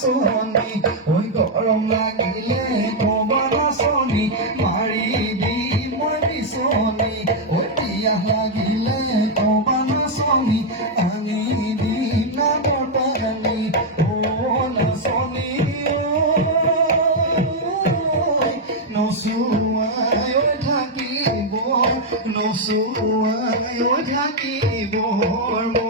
Sony, oi gorom lagile kobana Sony, mari di moi Sony, oi dia lagile kobana Sony, ani di na botani, oh na Sony, oi no suai oi thaki bo, no suai oi thaki bo mo.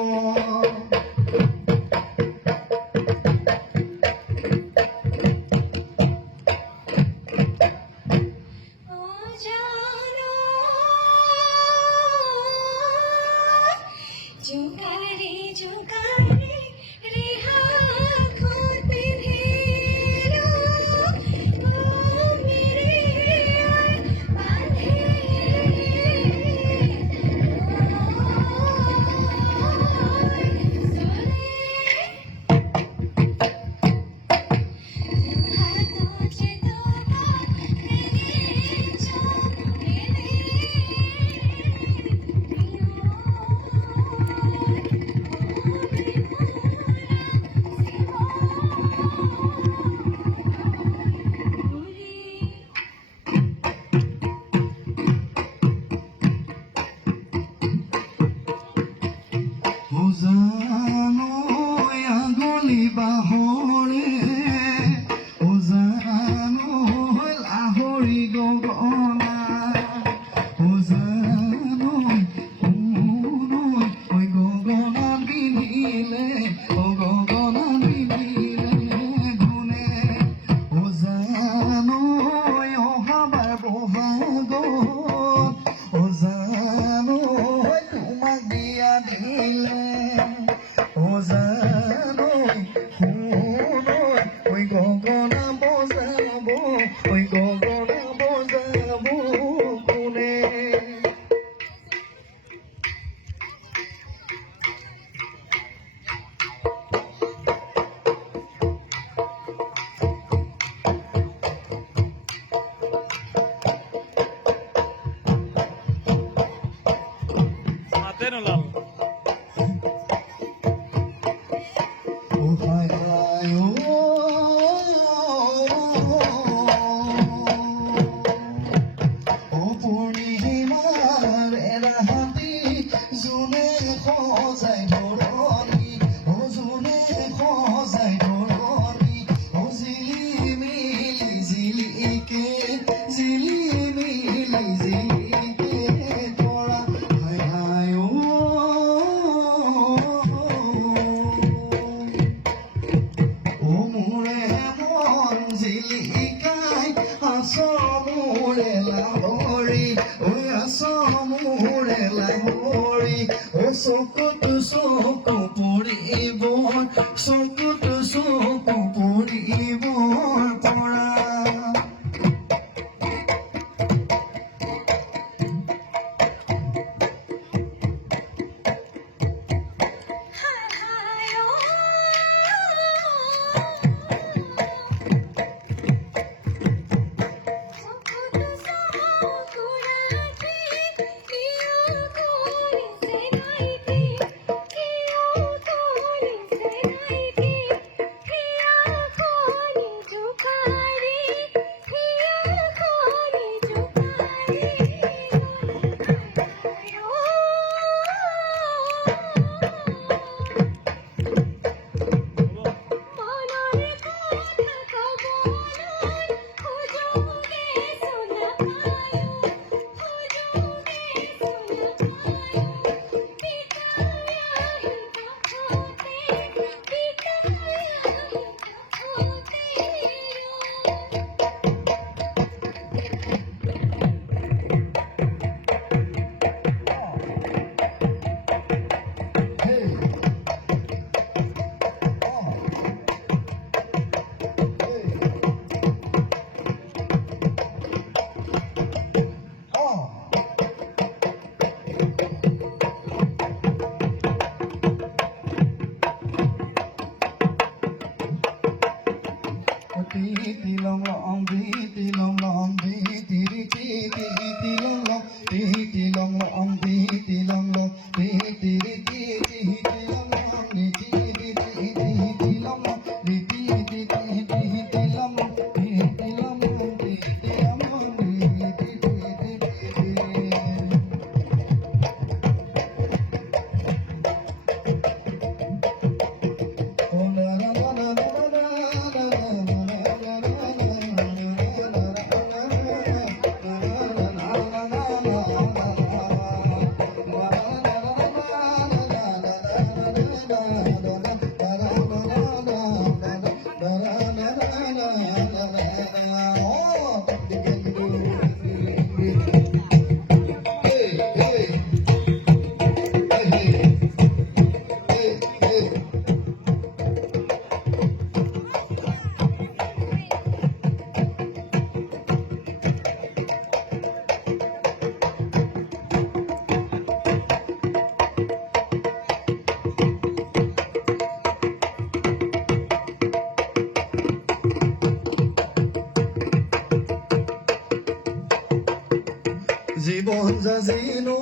জীবন জাজিনো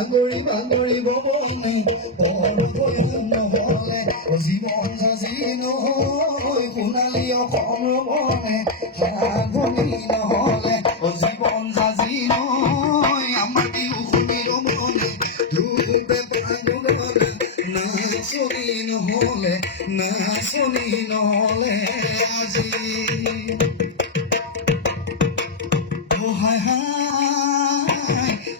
আগৰি বাগৰি ববনে নহলে জীবন জাজিনো সোণালী অসম ৰবনে সাগনি নহলে জীবন জাজিনো আমাৰ বিহু শুনি ৰবনে ধূপে পাগলনে নাচনি নহলে আজি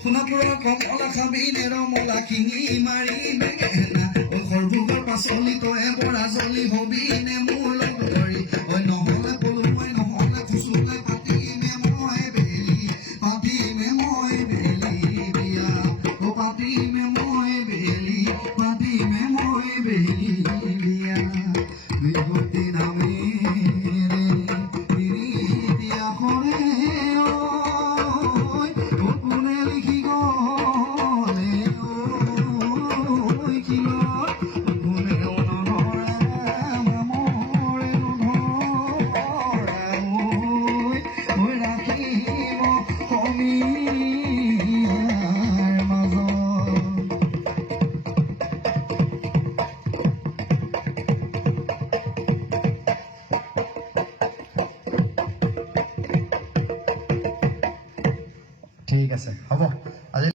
সোণাপুৰৰ কমলা খাবিনে ৰমলা শিঙি মাৰি বেগেনা সৰ্বভোগৰ পাচলি তই বৰা জলি হবিনে মোৰ লগ ধৰি নহলে পলুৱাই নহলে খুচুলে পাতিমে মই বেলি বিয়া পাতিমে মই বেলি বিয়া বিভূতি নামে বিয়া কৰে ঠিক আছে হ'ব